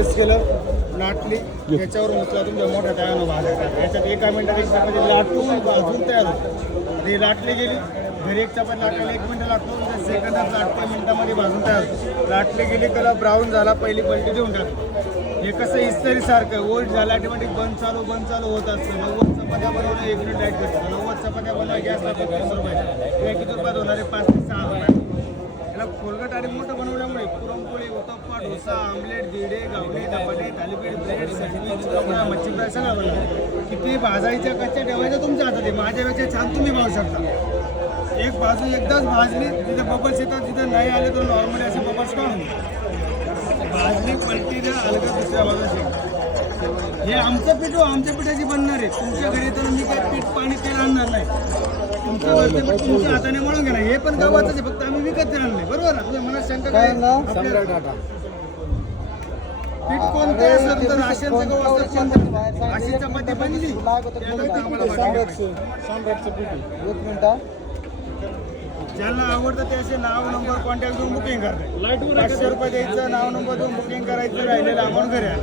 Taste केलं लाटली. त्याच्यावर उचला तुमच्या मोठ्या तयानं भाग याच्यात एका मिनिटात एक चपाती लाटून भाजून तयार होते. ती लाटली गेली. घरी एक चपाती लाटायला एक मिनटं लाटतो त्या सेकंदात लाटते मिनिटामध्ये भाजून तयार होते. लाटली गेली त्याला ब्राऊन झाला पहिली पलटी देऊन टाकतो हे कसं इस्तरी सारखं ओल्ड झालं ऑटोमॅटिक बंद चालू बंद चालू होत असतं. नव्वद चपात्या बनवणं एक मिनिट लाइट करतो नव्वद चपात्या बनवायला गॅस लागतो रुपये. किती रुपयात होणारे पाच ते सहा. खोलगट मोठं बनवल्यामुळे पुरणपोळी उत्तप्पा डोसा आमलेट दिडे गावडे धपाटे थालीपीठ ब्रेड सँडविच कपडा मच्छी फ्राय सगळं बनवलं. किती भाजायच्या कच्च्या ठेवायच्या तुमच्या हातात आहे. माझ्यापेक्षा छान तुम्ही भाऊ शकता. एक बाजू एकदाच भाजली तिथे बबल्स येतात तिथे नाही आले तर नॉर्मली असे बबल्स काढून भाजली आलं का दुसऱ्या बाजूची हे आमचं पीठ हो, आमच्या पिठाची बनणार आहे. तुमच्या घरी तर मी काय पीठ पाणी तेल आणणार नाही. तुमचं तुमच्या हाताने म्हणून घेणार. हे पण गावातच आहे फक्त आम्ही विकत देणार नाही. बरोबर? ना तुझ्या मनात शंका काय? आपल्या- पीठ कोणतं असेल तर राशनचं गहू असेल कोणतं अशी चपाती बनली आम्हाला. ज्यांना आवडतं ते असे नाव नंबर कॉन्टॅक्ट देऊन बुकिंग करतात. पाचशे रुपये द्यायचं नाव नंबर देऊन बुकिंग करायचं राहिलेलं अमाऊंट घरी आहे.